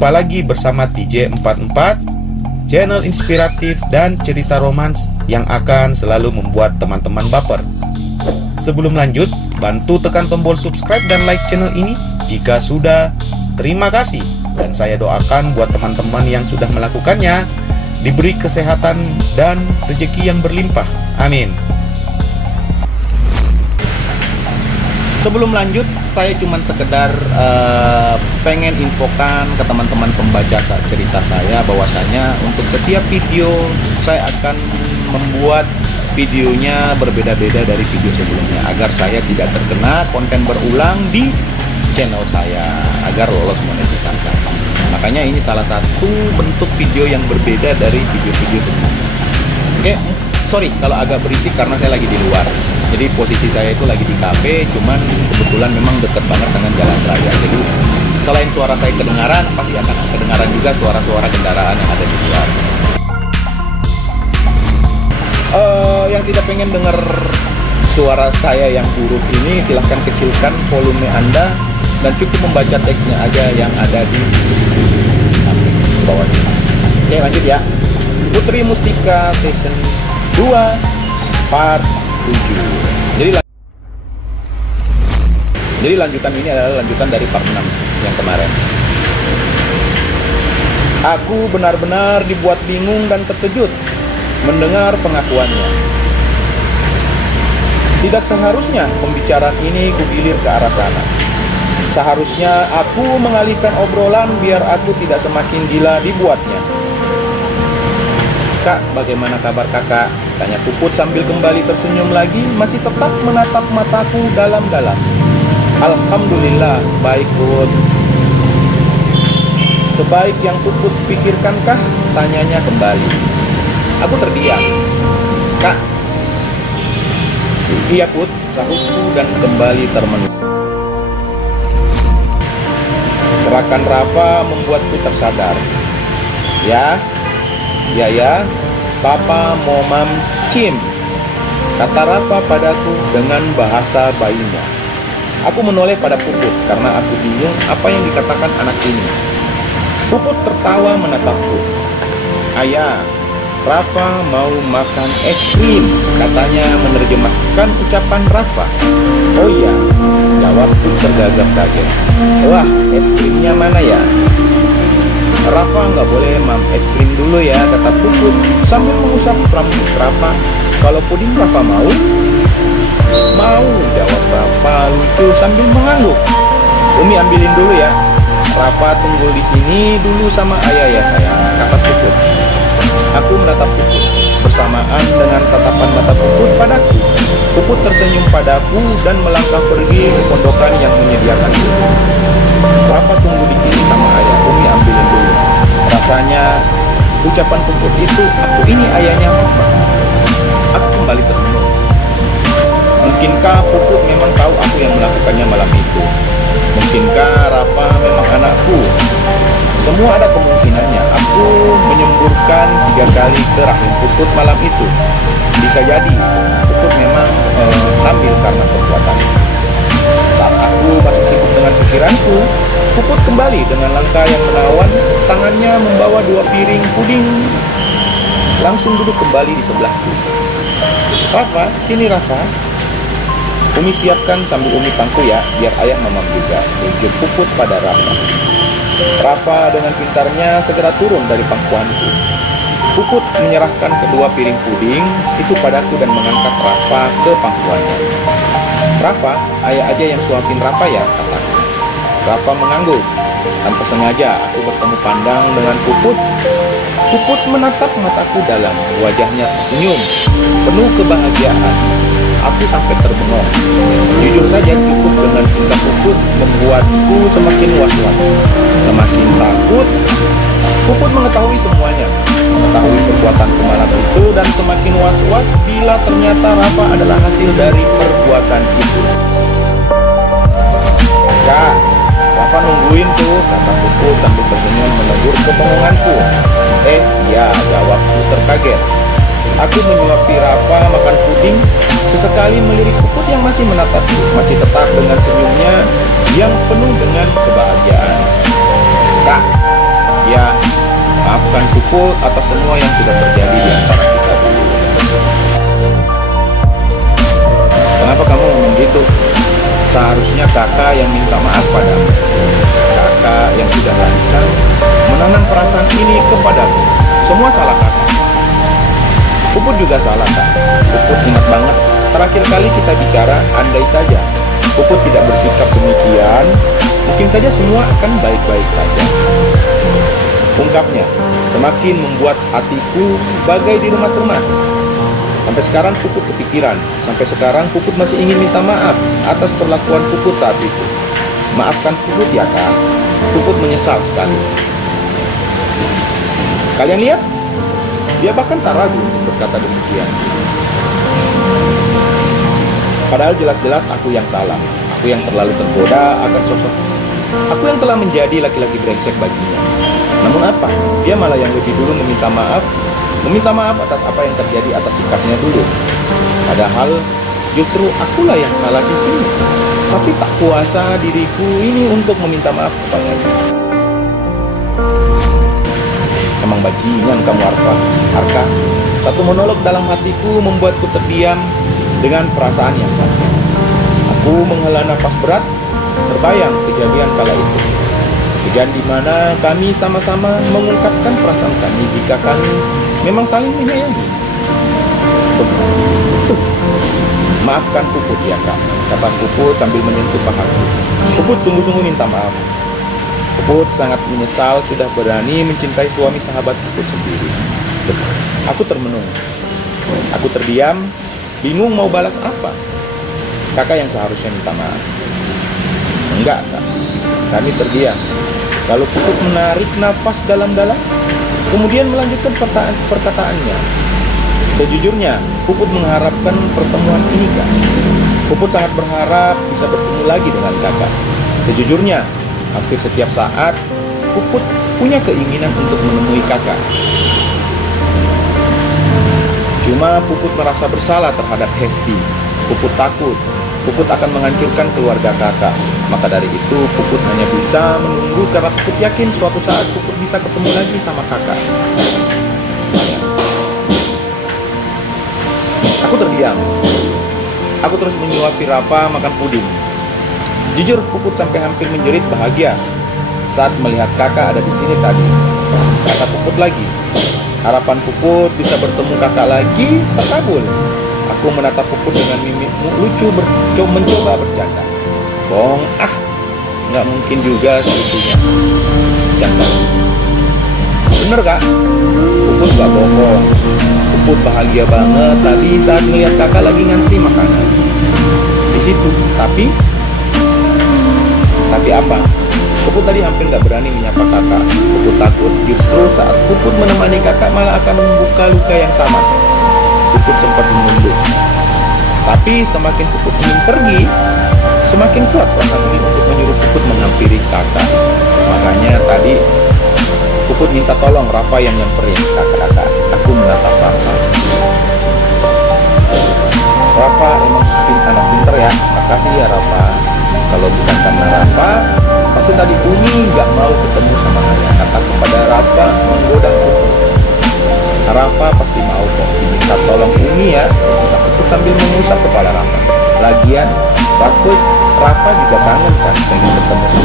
Jumpa lagi bersama TJ44, channel inspiratif dan cerita romans yang akan selalu membuat teman-teman baper. Sebelum lanjut, bantu tekan tombol subscribe dan like channel ini jika sudah. Terima kasih, dan saya doakan buat teman-teman yang sudah melakukannya diberi kesehatan dan rezeki yang berlimpah. Amin. Sebelum lanjut, saya cuma sekedar pengen infokan ke teman-teman pembaca cerita saya bahwasanya untuk setiap video saya akan membuat videonya berbeda-beda dari video sebelumnya agar saya tidak terkena konten berulang di channel saya, agar lolos monetisasi. Makanya ini salah satu bentuk video yang berbeda dari video-video sebelumnya. Oke, sorry kalau agak berisik karena saya lagi di luar. Jadi posisi saya itu lagi di kafe, cuman kebetulan memang dekat banget dengan jalan raya. Jadi selain suara saya kedengaran, pasti akan kedengaran juga suara-suara kendaraan yang ada di luar. Yang tidak pengen dengar suara saya yang buruk ini, silahkan kecilkan volume Anda dan cukup membaca teksnya aja yang ada di bawah sini. Oke, lanjut ya. Putri Mustika Season 2 Part 7. Jadi lanjutan ini adalah lanjutan dari part 6 yang kemarin. Aku benar-benar dibuat bingung dan terkejut mendengar pengakuannya. Tidak seharusnya pembicaraan ini kugilir ke arah sana. Seharusnya aku mengalihkan obrolan biar aku tidak semakin gila dibuatnya. Kak, bagaimana kabar kakak? Tanya Puput sambil kembali tersenyum lagi, masih tetap menatap mataku dalam-dalam. Alhamdulillah, baik Put. Sebaik yang Puput pikirkankah? Tanyanya kembali. Aku terdiam. Kak. Iya Put, sahutku dan kembali termenung. Gerakan Rafa membuatku tersadar. Ya, Papa mau Mam Cim, kata Rafa padaku dengan bahasa bayinya. Aku menoleh pada Puput karena aku bingung apa yang dikatakan anak ini. Puput tertawa menatapku. Ayah, Rafa mau makan es krim, katanya menerjemahkan ucapan Rafa. Oh iya, jawabku tergagap-gagap. Wah, es krimnya mana ya? Rafa nggak boleh Mam es krim dulu ya, kata Puput sambil mengusap rambut Rafa. Kalau puding Rafa mau? Mau, jawab Rafa lucu sambil mengangguk. Umi ambilin dulu ya. Rafa tunggu di sini dulu sama ayah ya sayang, kata Puput. Aku menatap Puput bersamaan dengan tatapan mata Puput padaku. Puput tersenyum padaku dan melangkah pergi ke pondokan yang menyediakan susu. Rafa tunggu di sini sama ayah, Umi ambilin dulu. Rasanya ucapan Puput itu, aku ini ayahnya Rafa. Aku kembali termenung. Mungkinkah Puput memang tahu aku yang melakukannya malam itu? Mungkinkah Rafa memang anakku? Semua ada kemungkinannya. Aku menyemburkan 3 kali ke rahim Puput malam itu. Bisa jadi Puput memang hamil karena perbuatannya. Saat aku masih sibuk dengan pikiranku, Puput kembali dengan langkah yang menawan. Tangannya membawa 2 piring puding. Langsung duduk kembali di sebelahku. Rafa, sini Rafa. Umi siapkan sambil Umi pangku ya, biar ayah mamam juga. Ujuk Puput pada Rafa. Rafa dengan pintarnya segera turun dari pangkuanku. Puput menyerahkan kedua piring puding itu padaku dan mengangkat Rafa ke pangkuannya. Rafa, ayah aja yang suapin Rafa ya, kataku. Rafa mengangguk. Tanpa sengaja aku bertemu pandang dengan Puput. Puput menatap mataku dalam, wajahnya tersenyum, penuh kebahagiaan. Aku sampai terbengong. Jujur saja cukup dengan tingkah Puput membuatku semakin was-was, semakin takut. Puput mengetahui semuanya, mengetahui perbuatanku malam itu, dan semakin was-was bila ternyata Rafa adalah hasil dari perbuatan itu. Kak, Rafa nungguin tuh, kata Puput sambil tersenyum menegur kebengunganku. Ya, jawabku terkaget. Aku menyuapi Rafa makan puding, sesekali melirik Puput yang masih menatapku, masih tetap dengan senyumnya yang penuh dengan kebahagiaan. Kak, Ya, maafkan Puput atas semua yang sudah terjadi di antara kita dulu. Kenapa kamu ngomong gitu? Seharusnya kakak yang minta maaf padamu. Kakak yang sudah lancang menanam perasaan ini kepadamu. Semua salah kakak. Puput juga salah, Kak. Puput ingat banget, terakhir kali kita bicara, andai saja Puput tidak bersikap demikian, mungkin saja semua akan baik-baik saja. Ungkapnya, semakin membuat hatiku bagai diremas-remas. Sampai sekarang Puput kepikiran, sampai sekarang Puput masih ingin minta maaf atas perlakuan Puput saat itu. Maafkan Puput ya, Kak. Puput menyesal sekali. Kalian lihat? Dia bahkan tak ragu untuk berkata demikian. Padahal jelas-jelas aku yang salah. Aku yang terlalu tergoda akan sosok. Aku yang telah menjadi laki-laki brengsek baginya. Namun apa? Dia malah yang lebih dulu meminta maaf. Meminta maaf atas apa yang terjadi atas sikapnya dulu. Padahal justru akulah yang salah di sini. Tapi tak kuasa diriku ini untuk meminta maaf kepadanya. Emang bajingan kamu, Arka. Satu monolog dalam hatiku membuatku terdiam dengan perasaan yang sama. Aku menghela nafas berat, terbayang kejadian kala itu. Kejadian di mana kami sama-sama mengungkapkan perasaan kami jika kami memang saling menyayangi. Maafkan Puput ya, Kak, kata Puput sambil menyentuh pahaku. Puput sungguh-sungguh minta maaf. Puput sangat menyesal sudah berani mencintai suami sahabat Puput sendiri. Aku termenung. Aku terdiam, bingung mau balas apa. Kakak yang seharusnya minta maaf. Enggak, Kak. Kami terdiam. Lalu Puput menarik nafas dalam-dalam, kemudian melanjutkan perkataannya. Sejujurnya, Puput mengharapkan pertemuan ini, Kak. Puput sangat berharap bisa bertemu lagi dengan kakak. Sejujurnya, hampir setiap saat, Puput punya keinginan untuk menemui kakak. Cuma Puput merasa bersalah terhadap Hesti. Puput takut Puput akan menghancurkan keluarga kakak. Maka dari itu, Puput hanya bisa menunggu karena Puput yakin suatu saat Puput bisa ketemu lagi sama kakak. Aku terdiam. Aku terus menyuapi Rafa makan puding. Jujur, Puput sampai hampir menjerit bahagia saat melihat kakak ada di sini tadi. Kata Puput lagi, harapan Puput bisa bertemu kakak lagi terkabul. Aku menatap Puput dengan mimik lucu mencoba bercanda. Bohong, nggak mungkin juga segitunya. Bercanda. Bener Kak? Puput gak bohong. Puput bahagia banget tadi saat melihat kakak lagi ngantri makanan di situ. Tapi apa? Puput tadi hampir gak berani menyapa kakak. Puput takut justru saat Puput menemani kakak malah akan membuka luka yang sama. Puput sempat menunduk. Tapi semakin Puput ingin pergi, semakin kuat perasaan ini untuk menyuruh Puput menghampiri kakak. Makanya tadi Puput minta tolong Rafa yang nyamperin kakak. Aku menatap Rafa. Rafa emang anak pinter ya. Makasih ya Rafa. Kalau bukan karena Rafa, pasti tadi Umi gak mau ketemu sama ayah. Kata kepada Rafa menggoda Puput. Rafa pasti mau kok diminta tolong Umi ya. Puput sambil mengusap kepala Rafa. Lagian Rafa juga kangen kan pengen ketemu sama